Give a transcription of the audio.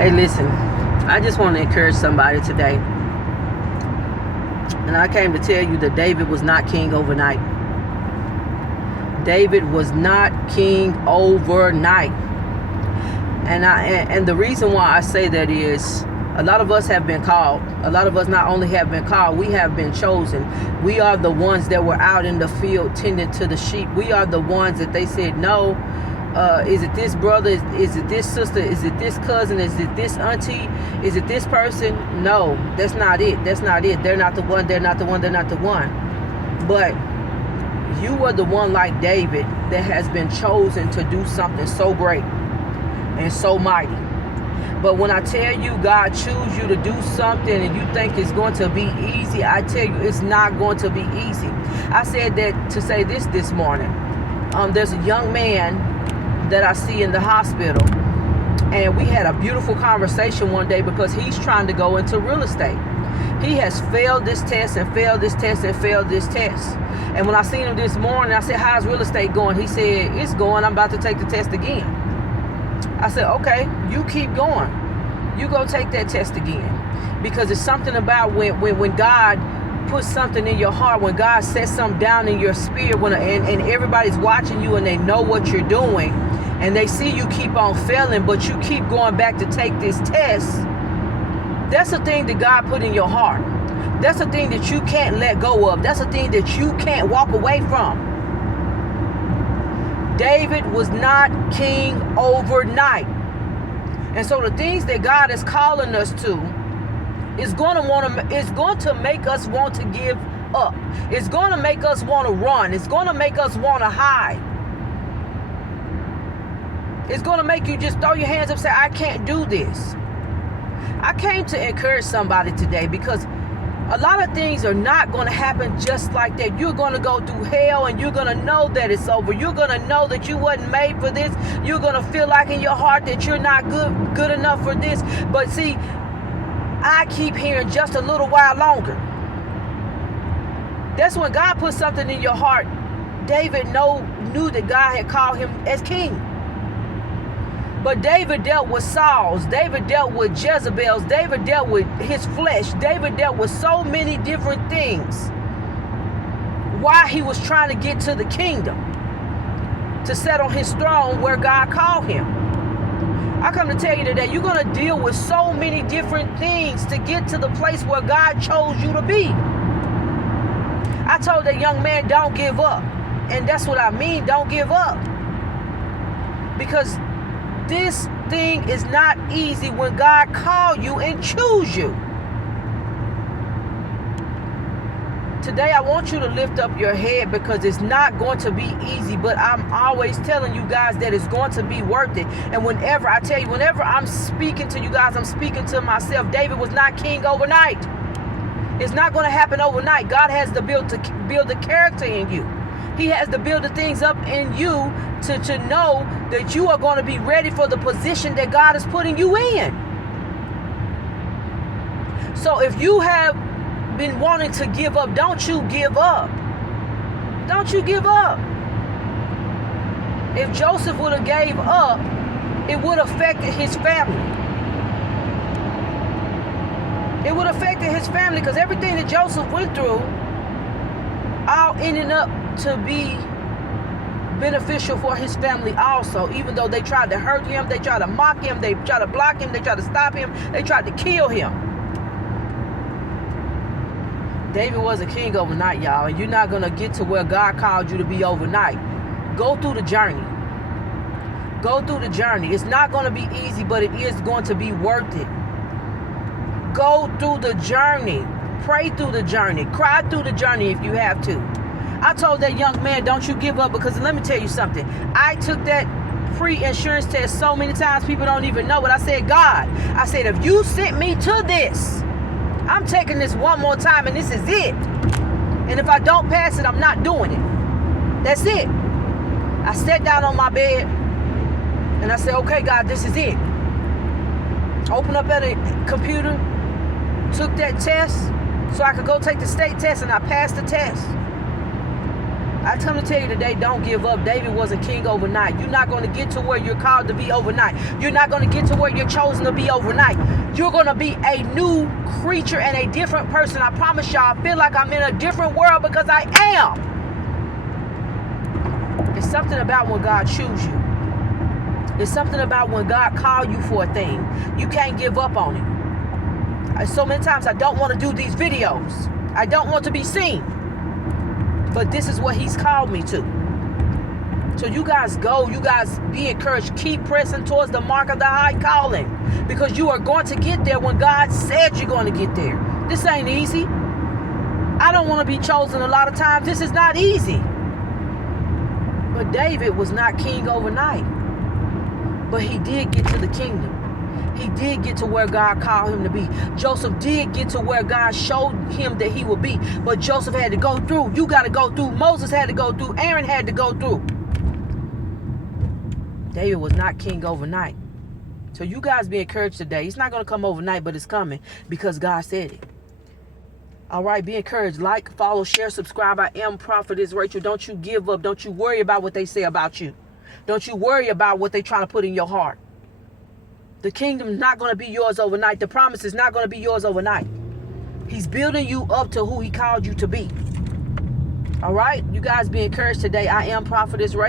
Hey, listen, I just want to encourage somebody today. And I came to tell you that David was not king overnight. David was not king overnight. And the reason why I say that is a lot of us have been called. A lot of us not only have been called, we have been chosen. We are the ones that were out in the field tending to the sheep. We are the ones that they said, no, is it this brother? Is it this sister? Is it this cousin? Is it this auntie? Is it this person? No, that's not it. That's not it. They're not the one. They're not the one. They're not the one. But you were the one like David that has been chosen to do something so great and so mighty. But when I tell you God choose you to do something and you think it's going to be easy, I tell you it's not going to be easy. I said that to say this morning. There's a young man that I see in the hospital, and we had a beautiful conversation one day because he's trying to go into real estate. He has failed this test and failed this test and failed this test. And when I seen him this morning, I said, how's real estate going? He said, it's going. I'm about to take the test again. I said, okay, you keep going. You go take that test again. Because it's something about when God puts something in your heart, when God sets something down in your spirit, and everybody's watching you and they know what you're doing, and they see you keep on failing, but you keep going back to take this test, that's the thing that God put in your heart. That's the thing that you can't let go of. That's the thing that you can't walk away from. David was not king overnight. And so the things that God is calling us to is going to make us want to give up. It's going to make us want to run. It's going to make us want to hide. It's going to make you just throw your hands up and say, I can't do this. I came to encourage somebody today because a lot of things are not going to happen just like that. You're going to go through hell and you're going to know that it's over. You're going to know that you wasn't made for this. You're going to feel like in your heart that you're not good enough for this. But see, I keep hearing just a little while longer. That's when God put something in your heart. David knew that God had called him as king. But David dealt with Sauls. David dealt with Jezebels. David dealt with his flesh. David dealt with so many different things while he was trying to get to the kingdom, to set on his throne where God called him. I come to tell you today, you're going to deal with so many different things to get to the place where God chose you to be. I told that young man, don't give up. And that's what I mean, don't give up. Because this thing is not easy when God called you and choose you. Today, I want you to lift up your head because it's not going to be easy, but I'm always telling you guys that it's going to be worth it. And whenever I'm speaking to you guys, I'm speaking to myself. David was not king overnight. It's not going to happen overnight. God has to build the character in you. He has to build the things up in you to know that you are going to be ready for the position that God is putting you in. So if you have been wanting to give up, don't you give up. Don't you give up. If Joseph would have gave up, it would have affected his family. It would have affected his family because everything that Joseph went through all ended up to be beneficial for his family also. Even though they tried to hurt him, they tried to mock him, they tried to block him, they tried to stop him, they tried to kill him. David was a king overnight, y'all, and you're not going to get to where God called you to be overnight. Go through the journey. Go through the journey. It's not going to be easy, but it is going to be worth it. Go through the journey. Pray through the journey. Cry through the journey if you have to. I told that young man, don't you give up, because let me tell you something. I took that pre-insurance test so many times, people don't even know it. I said, God, I said, if you sent me to this, I'm taking this one more time and this is it. And if I don't pass it, I'm not doing it. That's it. I sat down on my bed and I said, okay, God, this is it. Opened up at a computer, took that test so I could go take the state test, and I passed the test. I come to tell you today, don't give up. David wasn't king overnight. You're not going to get to where you're called to be overnight. You're not going to get to where you're chosen to be overnight. You're going to be a new creature and a different person. I promise y'all, I feel like I'm in a different world because I am. It's something about when God chooses you. It's something about when God calls you for a thing. You can't give up on it. So many times I don't want to do these videos. I don't want to be seen. But this is what he's called me to. So you guys go, you guys be encouraged. Keep pressing towards the mark of the high calling. Because you are going to get there when God said you're going to get there. This ain't easy. I don't want to be chosen a lot of times. This is not easy. But David was not king overnight. But he did get to the kingdom. He did get to where God called him to be. Joseph did get to where God showed him that he would be. But Joseph had to go through. You got to go through. Moses had to go through. Aaron had to go through. David was not king overnight. So you guys be encouraged today. It's not going to come overnight, but it's coming because God said it. All right, be encouraged. Like, follow, share, subscribe. I am Prophetess Rachel. Don't you give up. Don't you worry about what they say about you. Don't you worry about what they're trying to put in your heart. The kingdom is not going to be yours overnight. The promise is not going to be yours overnight. He's building you up to who he called you to be. All right? You guys be encouraged today. I am Prophetess Rachel.